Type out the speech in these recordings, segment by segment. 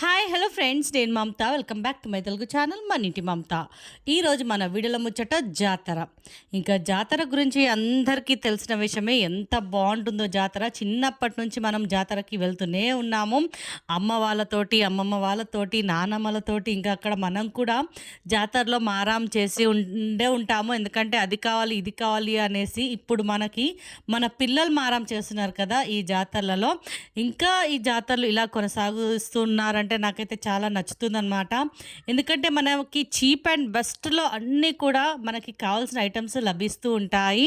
Hi, hi hello friends నేను Mamata. Welcome back to my Telugu channel మన ఇంటి మమత ఈరోజు మన వీడియోలో ముచ్చట జాతర. ఇంకా జాతర గురించి అందరికీ తెలిసిన విషయమే ఎంత బాగుంటుందో జాతర. చిన్నప్పటి నుంచి మనం జాతరకి వెళ్తూనే ఉన్నాము. అమ్మ వాళ్ళతోటి అమ్మమ్మ వాళ్ళతోటి నానమ్మలతోటి ఇంకా అక్కడ మనం కూడా జాతరలో మారాం చేసి ఉండే ఉంటాము. ఎందుకంటే అది కావాలి ఇది కావాలి అనేసి ఇప్పుడు మనకి మన పిల్లలు మారాం చేస్తున్నారు కదా ఈ జాతరలలో. ఇంకా ఈ జాతరలు ఇలా కొనసాగిస్తున్నారంటే నాకైతే చాలా నచ్చుతుందనమాట ఎందుకంటే మనకి చీప్ అండ్ బెస్ట్లో అన్నీ కూడా మనకి కావాల్సిన ఐటమ్స్ లభిస్తూ ఉంటాయి.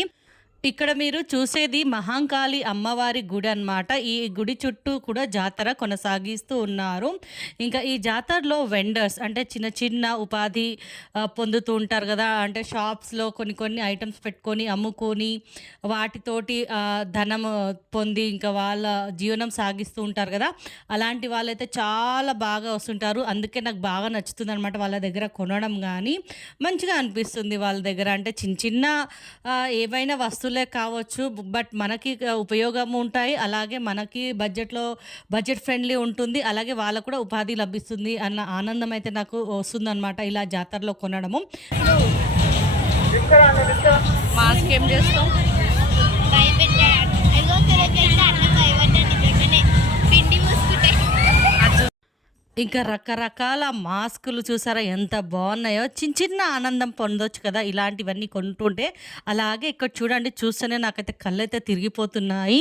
ఇక్కడ మీరు చూసేది మహాంకాళి అమ్మవారి గుడి అన్నమాట. ఈ గుడి చుట్టూ కూడా జాతర కొనసాగిస్తూ ఉన్నారు. ఇంకా ఈ జాతరలో వెండర్స్ అంటే చిన్న చిన్న ఉపాధి పొందుతూ ఉంటారు కదా. అంటే షాప్స్లో కొన్ని కొన్ని ఐటమ్స్ పెట్టుకొని అమ్ముకొని వాటితోటి ధనం పొంది ఇంకా వాళ్ళ జీవనం సాగిస్తూ ఉంటారు కదా. అలాంటి వాళ్ళైతే చాలా బాగా వస్తుంటారు. అందుకే నాకు బాగా నచ్చుతుంది అనమాట వాళ్ళ దగ్గర కొనడం కానీ మంచిగా అనిపిస్తుంది వాళ్ళ దగ్గర. అంటే చిన్న చిన్న ఏవైనా వస్తువులు కావచ్చు బట్ మనకి ఉపయోగం ఉంటాయి. అలాగే మనకి బడ్జెట్లో బడ్జెట్ ఫ్రెండ్లీ ఉంటుంది. అలాగే వాళ్ళకు కూడా ఉపాధి లభిస్తుంది అన్న ఆనందం అయితే నాకు వస్తుందన్నమాట ఇలా జాతరలో కొనడము. మాస్క్ ఏం చేస్తాం? ఇంకా రకరకాల మాస్కులు చూసారా? ఎంత బాగున్నాయో? చిన్న చిన్న ఆనందం పొందొచ్చు కదా ఇలాంటివన్నీ కొంటుంటే. అలాగే ఇక్కడ చూడండి చూస్తేనే నాకైతే కళ్ళు అయితే తిరిగిపోతున్నాయి.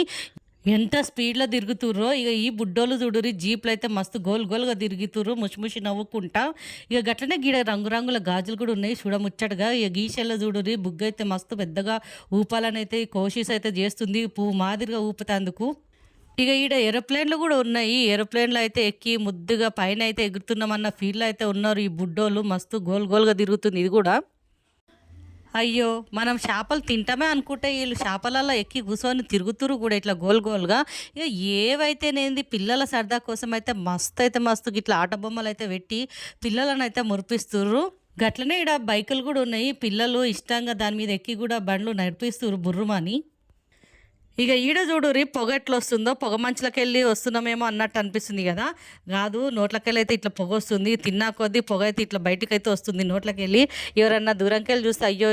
ఎంత స్పీడ్లో తిరుగుతుర్రో? ఇక ఈ బుడ్డోలు చూడురి జీప్లు అయితే మస్తు గోల్ గోల్గా తిరుగుతుర్రు ముషిముషి నవ్వుకుంటా. ఇక గట్లనే గీడ రంగురంగుల గాజులు కూడా ఉన్నాయి. చూడముచ్చటగా ఇక గీషెల్లో చూడురి బుగ్గ అయితే మస్తు పెద్దగా ఊపాలని అయితే కోషిస్ అయితే చేస్తుంది. పువ్వు మాదిరిగా ఊపుతందుకు. ఇక ఈడ ఏరోప్లేన్లు కూడా ఉన్నాయి. ఏరోప్లేన్లు అయితే ఎక్కి ముద్దుగా పైన అయితే ఎగురుతున్నామన్న ఫీల్ అయితే ఉన్నారు. ఈ బుడ్డోళ్ళు మస్తు గోల్ గోల్గా తిరుగుతుంది. ఇది కూడా. అయ్యో మనం చేపలు తింటామే అనుకుంటే వీళ్ళు చేపలలో ఎక్కి కూర్చొని తిరుగుతురు కూడా ఇట్లా గోల్ గోల్గా. ఇక ఏవైతేనేది పిల్లల సరదా కోసం అయితే మస్తు అయితే మస్తు ఇట్లా ఆట బొమ్మలు అయితే పెట్టి పిల్లలను అయితే మురిపిస్తుర్రు. గట్లనే ఇక్కడ బైకులు కూడా ఉన్నాయి. పిల్లలు ఇష్టంగా దాని మీద ఎక్కి కూడా బండ్లు నడిపిస్తురు బుర్రుమని. ఇక ఈడ చూడు రీ పొగ ఎట్లా వస్తుందో పొగ మంచులకి వెళ్ళి వస్తున్నామేమో అన్నట్టు అనిపిస్తుంది కదా. కాదు నోట్లకెళ్ళి అయితే ఇట్లా పొగ వస్తుంది తిన్నా కొద్దీ పొగ అయితే ఇట్లా బయటకు అయితే వస్తుంది నోట్లకెళ్ళి. ఎవరన్నా దూరంకెళ్ళి చూస్తే అయ్యో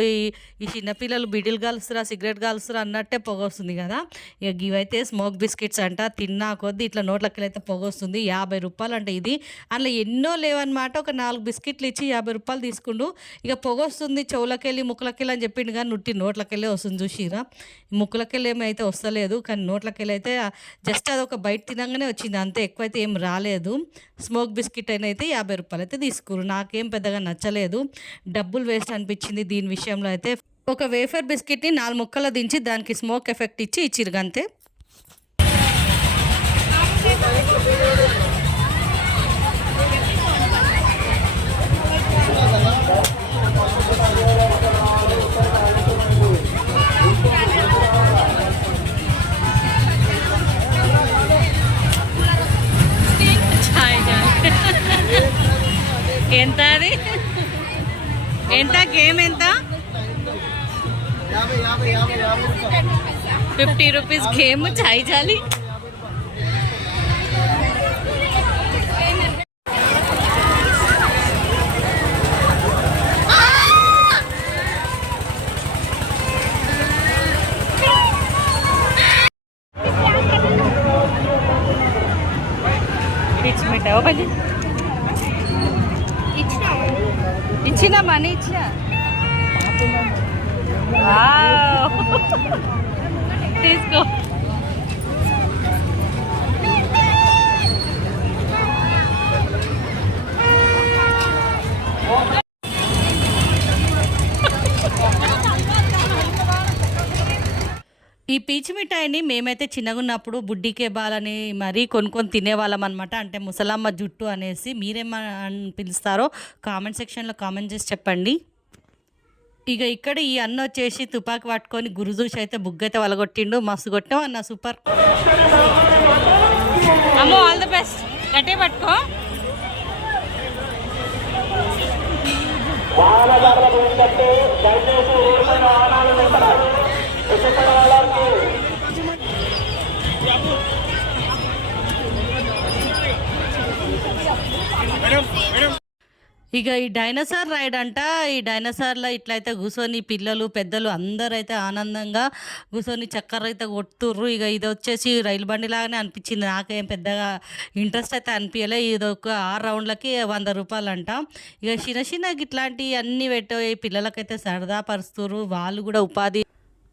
ఈ చిన్నపిల్లలు బిడిలు కాలుస్తురా సిగరెట్ కాలుస్తురా అన్నట్టే పొగ వస్తుంది కదా. ఇక ఇవైతే స్మోక్ బిస్కెట్స్ అంట తిన్నా కొద్దీ ఇట్లా నోట్లకి అయితే పొగ వస్తుంది. యాభై రూపాయలు అంటే ఇది. అందులో ఎన్నో లేవన్నమాట ఒక నాలుగు బిస్కెట్లు ఇచ్చి యాభై రూపాయలు తీసుకుండు. ఇక పొగ వస్తుంది చెవులకెళ్ళి ముక్కులకెళ్ళి అని చెప్పిండు కానీ నుట్టి నోట్లకెళ్ళి వస్తుంది చూసిరా ముక్కులకెళ్ళి ఏమైతే వస్తలేదు కానీ నోట్లకెళ్ళి అయితే జస్ట్ అది ఒక బయట తినగానే వచ్చింది అంతే. ఎక్కువైతే ఏం రాలేదు. స్మోక్ బిస్కెట్ అయినా అయితే యాభై రూపాయలు అయితే తీసుకురు. నాకేం పెద్దగా నచ్చలేదు. డబ్బులు వేస్ట్ అనిపించింది దీని విషయంలో అయితే. ఒక వేఫర్ బిస్కెట్ని నాలుగు ముక్కలు దించి దానికి స్మోక్ ఎఫెక్ట్ ఇచ్చి ఇచ్చిరు అంతే. ఎంత అది? ఎంత? గేమ్ ఎంత? ఫిఫ్టీ రూపీస్ గేమ్ చాయ్ చాలి ఇచ్చిన మనీ ఇచ్చిన. తీసుకో. ఈ పీచు మిఠాయిని మేమైతే చిన్నగా ఉన్నప్పుడు బుడ్డి కేబాలని మరీ కొనుక్కొని తినేవాళ్ళం అనమాట అంటే ముసలమ్మ జుట్టు అనేసి మీరేమని పిలుస్తారో కామెంట్ సెక్షన్లో కామెంట్ చేసి చెప్పండి. ఇక ఇక్కడ ఈ అన్న వచ్చేసి తుపాకి పట్టుకొని గురుదూష్ అయితే బుగ్గైతే వలగొట్టిండు మస్తు కొట్టాం అన్న సూపర్. అమ్మో ఆల్ ద బెస్ట్ గట్టే పట్టుకో. ఇక ఈ డైనోసార్ రైడ్ అంట. ఈ డైనోసార్లో ఇట్లయితే కూర్చొని పిల్లలు పెద్దలు అందరైతే ఆనందంగా కూర్చొని చక్కర అయితే కొట్టుర్రు. ఇక ఇది వచ్చేసి రైలు బండి లాగానే అనిపించింది. నాకేం పెద్దగా ఇంట్రెస్ట్ అయితే అనిపించలే ఇది ఒక ఆరు రౌండ్లకి వంద రూపాయలు అంట ఇక చిన్న చిన్న ఇట్లాంటివి అన్నీ పెట్టే పిల్లలకైతే సరదా పరుస్తురు వాళ్ళు కూడా ఉపాధి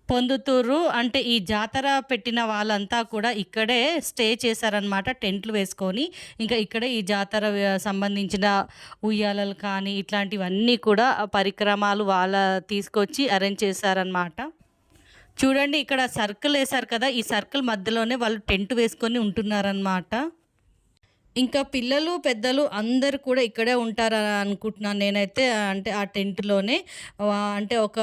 పొందుతురు. అంటే ఈ జాతర పెట్టిన వాళ్ళంతా కూడా ఇక్కడే స్టే చేశారనమాట టెంట్లు వేసుకొని. ఇంకా ఇక్కడే ఈ జాతర సంబంధించిన ఉయ్యాలలు కానీ ఇట్లాంటివన్నీ కూడా పరిక్రమాలు వాళ్ళ తీసుకొచ్చి అరేంజ్ చేశారనమాట చూడండి ఇక్కడ సర్కిల్ వేశారు కదా ఈ సర్కిల్ మధ్యలోనే వాళ్ళు టెంట్ వేసుకొని ఉంటున్నారనమాట ఇంకా పిల్లలు పెద్దలు అందరు కూడా ఇక్కడే ఉంటారని అనుకుంటున్నాను నేనైతే. అంటే ఆ టెంట్లోనే అంటే ఒక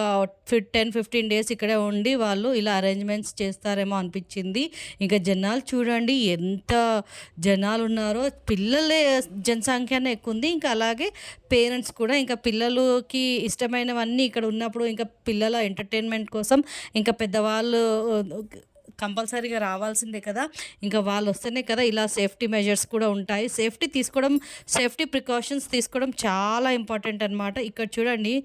ఫిఫ్ టెన్ ఫిఫ్టీన్ డేస్ ఇక్కడే ఉండి వాళ్ళు ఇలా అరేంజ్మెంట్స్ చేస్తారేమో అనిపించింది. ఇంకా జనాలు చూడండి ఎంత జనాలు ఉన్నారో పిల్లలే జనసంఖ్యనే ఎక్కువ ఉంది. ఇంకా అలాగే పేరెంట్స్ కూడా ఇంకా పిల్లలకి ఇష్టమైనవన్నీ ఇక్కడ ఉన్నప్పుడు ఇంకా పిల్లల ఎంటర్టైన్మెంట్ కోసం ఇంకా పెద్దవాళ్ళు కంపల్సరీగా రావాల్సిందే కదా. ఇంకా వాళ్ళు వస్తేనే కదా ఇలా సేఫ్టీ మెజర్స్ కూడా ఉంటాయి. సేఫ్టీ తీసుకోవడం సేఫ్టీ ప్రికాషన్స్ తీసుకోవడం చాలా ఇంపార్టెంట్ అనమాట ఇక్కడ చూడండి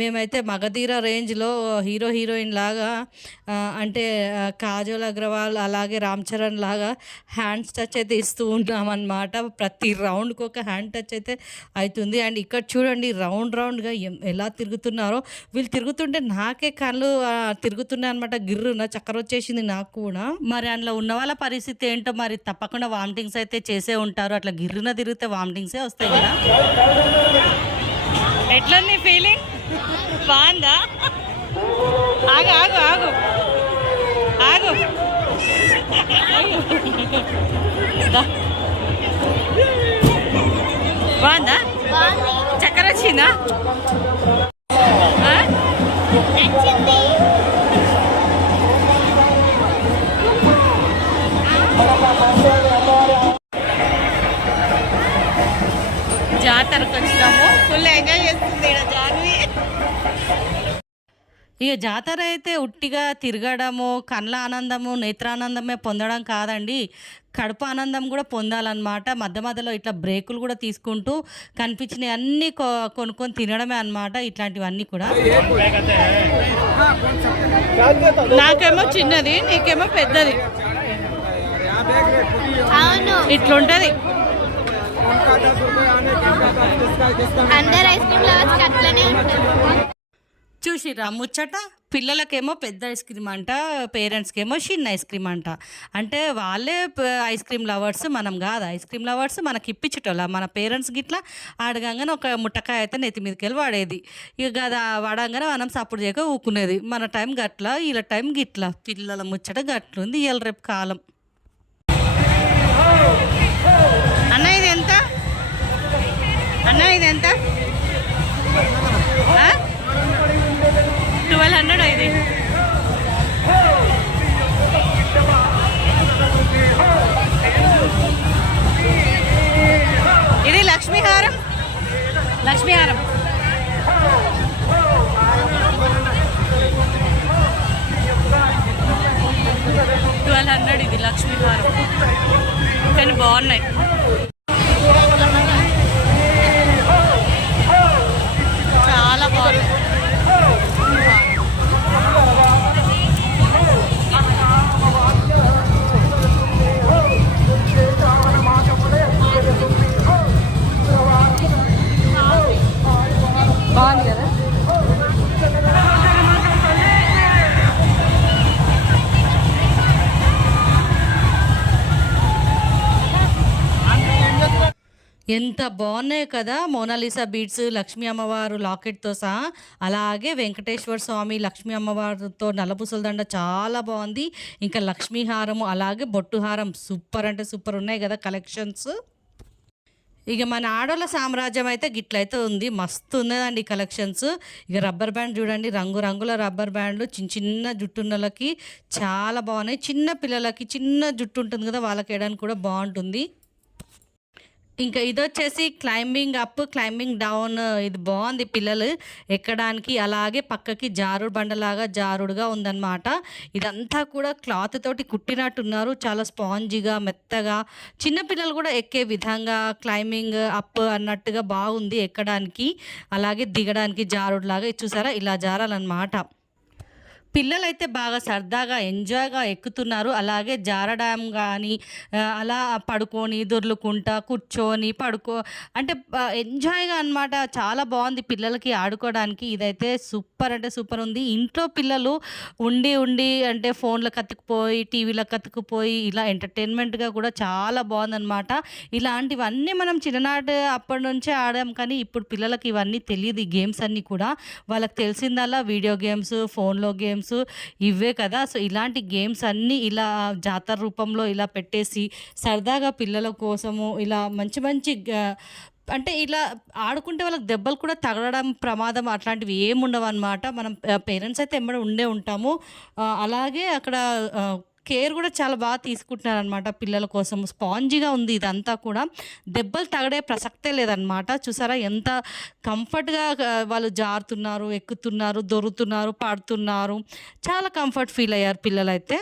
మేమైతే మగధీర రేంజ్లో హీరో హీరోయిన్ లాగా అంటే కాజోల్ అగ్రవాల్ అలాగే రామ్ చరణ్ లాగా హ్యాండ్స్ టచ్ అయితే ఇస్తూ ఉంటాం ప్రతి రౌండ్కి ఒక హ్యాండ్ టచ్ అయితే అవుతుంది అండ్ ఇక్కడ చూడండి రౌండ్ రౌండ్గా ఎలా తిరుగుతున్నారో. వీళ్ళు తిరుగుతుంటే నాకే కళ్ళు తిరుగుతున్నాయి అనమాట గిర్రున చక్కర వచ్చేసింది నాకు. కూడా. మరి అందులో ఉన్న వాళ్ళ పరిస్థితి ఏంటో మరి తప్పకుండా వామిటింగ్స్ అయితే చేసే ఉంటారు. అట్లా గిర్రున తిరిగితే వామిటింగ్సే వస్తాయి కదా. ఎట్లా నీ ఫీలింగ్ బాగుందా? ఆగు ఆగు ఆగు. ఆగు. బాగుంది. చక్కర వచ్చిందా? ఇక జాతర అయితే ఉట్టిగా తిరగడము కండ్ల ఆనందము నేత్రానందమే పొందడం కాదండి. కడుపు ఆనందం కూడా పొందాలన్నమాట. మధ్య మధ్యలో ఇట్లా బ్రేకులు కూడా తీసుకుంటూ కనిపించినవి అన్నీ కొ కొనుక్కొని తినడమే అన్నమాట ఇట్లాంటివన్నీ కూడా. నాకేమో చిన్నది నీకేమో పెద్దది. ఇట్లుంటది. అందరు ఐస్ క్రీమ్ అట్లనే చూసిరా ముచ్చట పిల్లలకేమో పెద్ద ఐస్ క్రీమ్ అంట పేరెంట్స్కి ఏమో చిన్న ఐస్ క్రీమ్ అంట. అంటే వాళ్ళే ఐస్ క్రీమ్ లవర్స్ మనం కాదు. ఐస్ క్రీమ్ లవర్స్ మనకి ఇప్పించటోళ్ళ మన పేరెంట్స్ గిట్లా ఆడగానే ఒక ముట్టకాయ అయితే నెత్తి మీదకి వెళ్ళి వాడేది. ఇక అది వాడంగానే మనం సపోర్ట్ చేయక ఊకునేది. మన టైం గట్ల వీళ్ళ టైం గిట్ల. పిల్లల ముచ్చట గట్లుంది ఇవాళ రేపు కాలం. అన్న ఇది ఎంత? అన్న ఇది లక్ష్మీహారం లక్ష్మీహారం ట్వెల్వ్ హండ్రెడ్ ఇది లక్ష్మీహారం కానీ బాగున్నాయి. ఎంత బాగున్నాయి కదా మోనాలిసా బీడ్స్ లక్ష్మీ అమ్మవారు లాకెట్తో సహా. అలాగే వెంకటేశ్వర స్వామి లక్ష్మీ అమ్మవారితో నలపుసల దండ చాలా బాగుంది. ఇంకా లక్ష్మీహారము అలాగే బొట్టుహారం సూపర్ అంటే సూపర్ ఉన్నాయి కదా కలెక్షన్స్. ఇక మన ఆడోళ్ళ సామ్రాజ్యం అయితే గిట్లయితే ఉంది. మస్తు ఉన్నదండి కలెక్షన్స్. ఇక రబ్బర్ బ్యాండ్ చూడండి రంగు రంగుల రబ్బర్ బ్యాండ్లు చిన్న చిన్న జుట్టున్నలకి చాలా బాగున్నాయి. చిన్న పిల్లలకి చిన్న జుట్టు ఉంటుంది కదా వాళ్ళకి వేయడానికి కూడా బాగుంటుంది. ఇంకా ఇది వచ్చేసి క్లైంబింగ్ అప్, క్లైంబింగ్ డౌన్ ఇది బాగుంది పిల్లలు ఎక్కడానికి. అలాగే పక్కకి జారుడు బండలాగా జారుడుగా ఉందనమాట. ఇదంతా కూడా క్లాత్ తోటి కుట్టినట్టున్నారు. చాలా స్పాంజీగా, మెత్తగా చిన్నపిల్లలు కూడా ఎక్కే విధంగా క్లైంబింగ్ అప్ అన్నట్టుగా బాగుంది ఎక్కడానికి. అలాగే దిగడానికి జారుడులాగా ఇది చూసారా ఇలా జారాలన్నమాట పిల్లలైతే బాగా సరదాగా ఎంజాయ్‌గా ఎక్కుతున్నారు. అలాగే జారడం కానీ అలా పడుకొని, దొర్లుకుంటా, కూర్చొని, పడుకో అంటే ఎంజాయ్‌గా అనమాట. చాలా బాగుంది పిల్లలకి ఆడుకోవడానికి. ఇదైతే సూపర్ అంటే సూపర్ ఉంది. ఇంట్లో పిల్లలు ఉండి, ఉండి అంటే ఫోన్లకు అతుక్కుపోయి, టీవీలకు కత్తుకుపోయి ఇలా ఎంటర్‌టైన్‌మెంట్‌గా కూడా చాలా బాగుందనమాట ఇలాంటివన్నీ మనం చిన్ననాటి అప్పటి నుంచే ఆడాం కానీ ఇప్పుడు పిల్లలకి ఇవన్నీ తెలియదు ఈ గేమ్స్ అన్నీ కూడా. వాళ్ళకి తెలిసిందల్లా వీడియో గేమ్స్, ఫోన్‌లో గేమ్స్ ఇవే కదా! సో, ఇలాంటి గేమ్స్ అన్నీ ఇలా జాతర రూపంలో ఇలా పెట్టేసి సరదాగా పిల్లల కోసము ఇలా మంచి మంచి అంటే ఇలా ఆడుకుంటే వాళ్ళకి దెబ్బలు కూడా తగలడం ప్రమాదం అట్లాంటివి ఏముండవనమాట. మనం పేరెంట్స్ అయితే ఎమ్మడే ఉండే ఉంటాము. అలాగే అక్కడ కేర్ కూడా చాలా బాగా తీసుకుంటున్నారనమాట పిల్లల కోసం. స్పాంజీగా ఉంది ఇదంతా కూడా. దెబ్బలు తగడే ప్రసక్తే లేదనమాట. చూసారా ఎంత కంఫర్ట్‌గా వాళ్ళు జారుతున్నారు, ఎక్కుతున్నారు, దొరుకుతున్నారు పడుతున్నారు. చాలా కంఫర్ట్ ఫీల్ అయ్యారు పిల్లలైతే.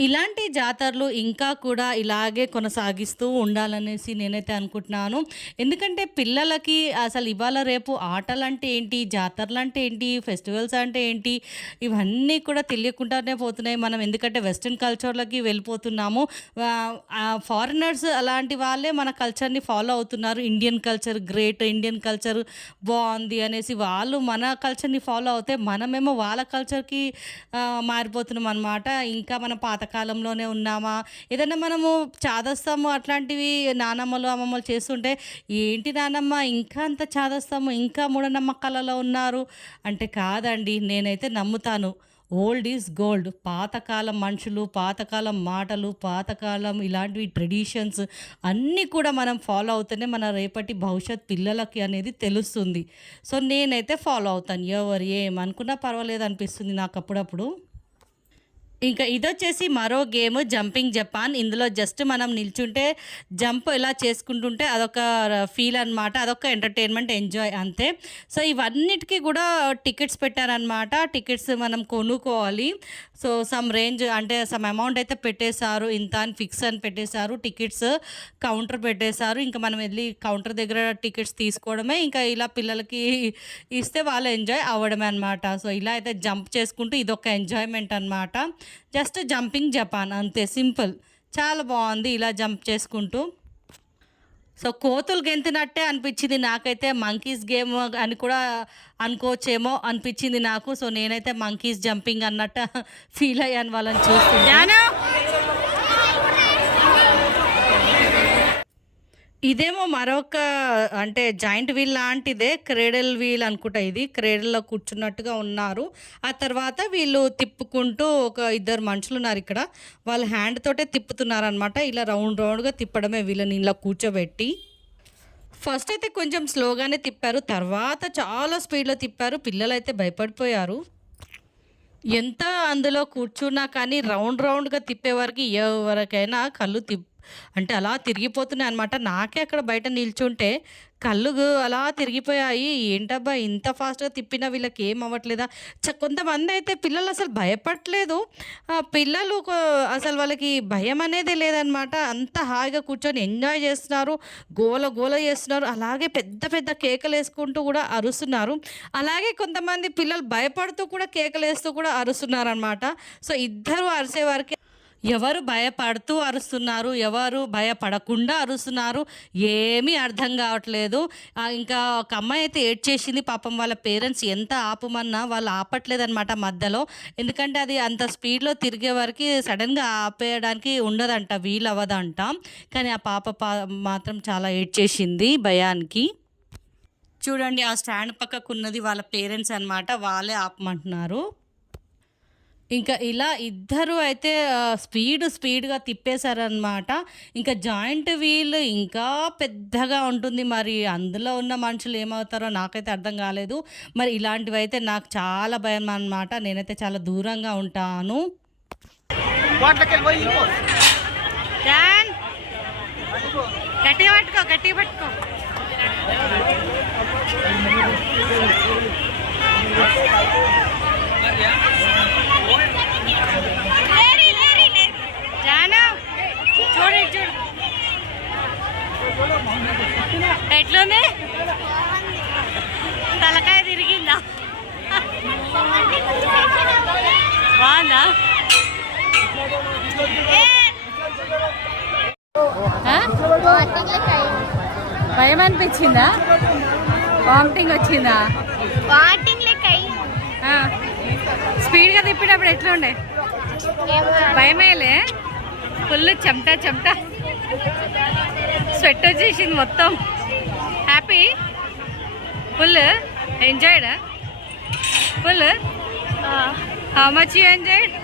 ఇలాంటి జాతరలు ఇంకా కూడా ఇలాగే కొనసాగిస్తూ ఉండాలనేసి నేనైతే అనుకుంటున్నాను. ఎందుకంటే పిల్లలకి అసలు ఇవాళ రేపు ఆటలు అంటే ఏంటి? జాతరలు అంటే ఏంటి? ఫెస్టివల్స్ అంటే ఏంటి? ఇవన్నీ కూడా తెలియకుండానే పోతున్నాయి. మనం ఎందుకంటే వెస్ట్రన్ కల్చర్‌లోకి వెళ్ళిపోతున్నాము. ఫారినర్స్ అలాంటి వాళ్ళే మన కల్చర్‌ని ఫాలో అవుతున్నారు. Indian culture great, Indian culture బాగుంది అనేసి వాళ్ళు మన కల్చర్‌ని ఫాలో అవుతే మనమేమో వాళ్ళ కల్చర్‌కి మారిపోతున్నాం అనమాట. ఇంకా మన పాత పాతకాలంలోనే ఉన్నామా? ఏదైనా మనము చాదస్తాము అట్లాంటివి నానమ్మలు, అమ్మమ్మలు చేస్తుంటే ఏంటి నానమ్మ ఇంకా అంత చాదస్తాము ఇంకా మూఢనమ్మకాలలో ఉన్నారు అంటే కాదండి. నేనైతే నమ్ముతాను. Old is gold. పాతకాలం మనుషులు, పాతకాలం మాటలు, పాతకాలం ఇలాంటివి ట్రెడిషన్స్ అన్నీ కూడా మనం ఫాలో అవుతూనే మన రేపటి భవిష్యత్ పిల్లలకి అనేది తెలుస్తుంది. సో, నేనైతే ఫాలో అవుతాను. ఎవరు ఏమనుకున్నా పర్వాలేదు అనిపిస్తుంది నాకు అప్పుడప్పుడు. ఇంకా ఇదొచ్చేసి మరో గేమ్ జంపింగ్ జపాన్. ఇందులో జస్ట్ మనం నిల్చుంటే జంప్ ఇలా చేసుకుంటుంటే అదొక ఫీల్ అనమాట. అదొక ఎంటర్‌టైన్‌మెంట్, ఎంజాయ్ అంతే. సో, ఇవన్నిటికి కూడా టికెట్స్ పెట్టారనమాట. టికెట్స్ మనం కొనుక్కోవాలి. సో, సమ్ రేంజ్ అంటే సమ్ అమౌంట్ అయితే పెట్టేశారు. ఇంత అని ఫిక్స్ అని పెట్టేశారు. టికెట్స్ కౌంటర్ పెట్టేశారు. ఇంకా మనం వెళ్ళి కౌంటర్ దగ్గర టికెట్స్ తీసుకోవడమే. ఇంకా ఇలా పిల్లలకి ఇస్తే వాళ్ళు ఎంజాయ్ అవ్వడమే అనమాట. సో, ఇలా అయితే జంప్ చేసుకుంటూ ఇదొక ఎంజాయ్‌మెంట్ అనమాట. జస్ట్ జంపింగ్ జపాన్ అంతే సింపుల్. చాలా బాగుంది ఇలా జంప్ చేసుకుంటూ. సో, కోతులు గెంతినట్టే అనిపించింది నాకైతే. మంకీస్ గేమ్ అని కూడా అనుకోవచ్చేమో అనిపించింది నాకు. సో, నేనైతే మంకీస్ జంపింగ్ అన్నట్టు ఫీల్ అయ్యాను వాళ్ళని చూస్తున్నాను ఇదేమో మరొక అంటే జాయింట్ వీల్ లాంటిదే. క్రీడల్ వీల్ అనుకుంటా ఇది. క్రీడల్లో కూర్చున్నట్టుగా ఉన్నారు. ఆ తర్వాత వీళ్ళు తిప్పుకుంటూ ఒక ఇద్దరు మనుషులు ఉన్నారు ఇక్కడ వాళ్ళు హ్యాండ్ తోటే తిప్పుతున్నారనమాట. ఇలా రౌండ్ రౌండ్‌గా తిప్పడమే వీళ్ళని ఇలా కూర్చోబెట్టి. ఫస్ట్ అయితే కొంచెం స్లోగానే తిప్పారు. తర్వాత చాలా స్పీడ్‌లో తిప్పారు. పిల్లలైతే భయపడిపోయారు. ఎంత అందులో కూర్చున్నా కానీ రౌండ్ రౌండ్‌గా తిప్పేవరకి ఎవరికైనా కళ్ళు తిప్ అంటే అలా తిరిగిపోతున్నాయి అనమాట. నాకే అక్కడ బయట నిల్చుంటే కళ్ళు అలా తిరిగిపోయాయి. ఏంటబ్బా! ఇంత ఫాస్ట్‌గా తిప్పినా వీళ్ళకి ఏం అవ్వట్లేదా? చ అయితే పిల్లలు అసలు భయపడలేదు పిల్లలు అసలు వాళ్ళకి భయం అనేది లేదనమాట. అంత హాయిగా కూర్చొని ఎంజాయ్ చేస్తున్నారు. గోల గోల చేస్తున్నారు. అలాగే పెద్ద పెద్ద కేకలు వేసుకుంటూ కూడా అరుస్తున్నారు. అలాగే కొంతమంది పిల్లలు భయపడుతూ కూడా కేకలు వేస్తూ కూడా అరుస్తున్నారనమాట. సో, ఇద్దరు అరిసేవారికి ఎవరు భయపడుతూ అరుస్తున్నారు, ఎవరు భయపడకుండా అరుస్తున్నారు ఏమీ అర్థం కావట్లేదు. ఇంకా ఒక అమ్మాయి అయితే ఏడ్చేసింది. పాపం వాళ్ళ పేరెంట్స్ ఎంత ఆపమన్నా వాళ్ళు ఆపట్లేదనమాట మధ్యలో. ఎందుకంటే అది అంత స్పీడ్‌లో తిరిగే వరకు సడన్గా ఆపేయడానికి ఉండదంట. వీలవ్వదంట. కానీ ఆ పాప పా మాత్రం చాలా ఏడ్చేసింది భయానికి. చూడండి ఆ స్టాండ్ పక్కకున్నది వాళ్ళ పేరెంట్స్ అనమాట. వాళ్ళే ఆపమంటున్నారు. ఇంకా ఇలా ఇద్దరు అయితే స్పీడ్ స్పీడ్‌గా తిప్పేశారనమాట. ఇంకా జాయింట్ వీల్ ఇంకా పెద్దగా ఉంటుంది. మరి అందులో ఉన్న మనుషులు ఏమవుతారో నాకైతే అర్థం కాలేదు. మరి ఇలాంటివైతే నాకు చాలా భయం అనమాట. నేనైతే చాలా దూరంగా ఉంటాను. గట్టిగా పట్టుకో గట్టిగా పట్టుకో జాను ఎట్లుంది? తలకాయ తిరిగిందా? బాగుందా? భయం అనిపించిందా? వామిటింగ్ వచ్చిందా? వాటింగ్ లెక్క. స్పీడ్గా తిప్పినప్పుడు ఎట్లుండే? భయమేలే. ఫుల్ చెమట చెమట. స్వెట్ వచ్చేసింది మొత్తం. Happy full enjoyed full how much you enjoyed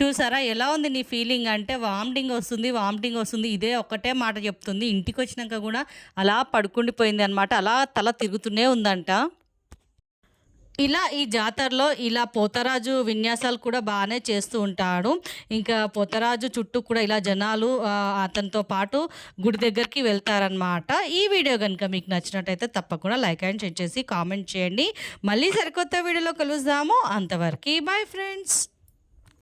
చూసారా ఎలా ఉంది నీ ఫీలింగ్ అంటే వామిటింగ్ వస్తుంది వామిటింగ్ వస్తుంది. ఇదే ఒక్కటే మాట చెప్తుంది. ఇంటికి వచ్చినాక కూడా అలా పడుకుండిపోయింది అనమాట అలా తల తిరుగుతూనే ఉందంట. ఇలా ఈ జాతరలో ఇలా పోతరాజు విన్యాసాలు కూడా బాగానే చేస్తూ ఉంటాడు. ఇంకా పోతరాజు చుట్టూ కూడా ఇలా జనాలు అతనితో పాటు గుడి దగ్గరికి వెళ్తారనమాట ఈ వీడియో కనుక మీకు నచ్చినట్టయితే తప్పకుండా లైక్ అండ్ షేర్ చేసి కామెంట్ చేయండి. మళ్ళీ సరికొత్త వీడియోలో కలుద్దాము. అంతవరకు బాయ్ ఫ్రెండ్స్.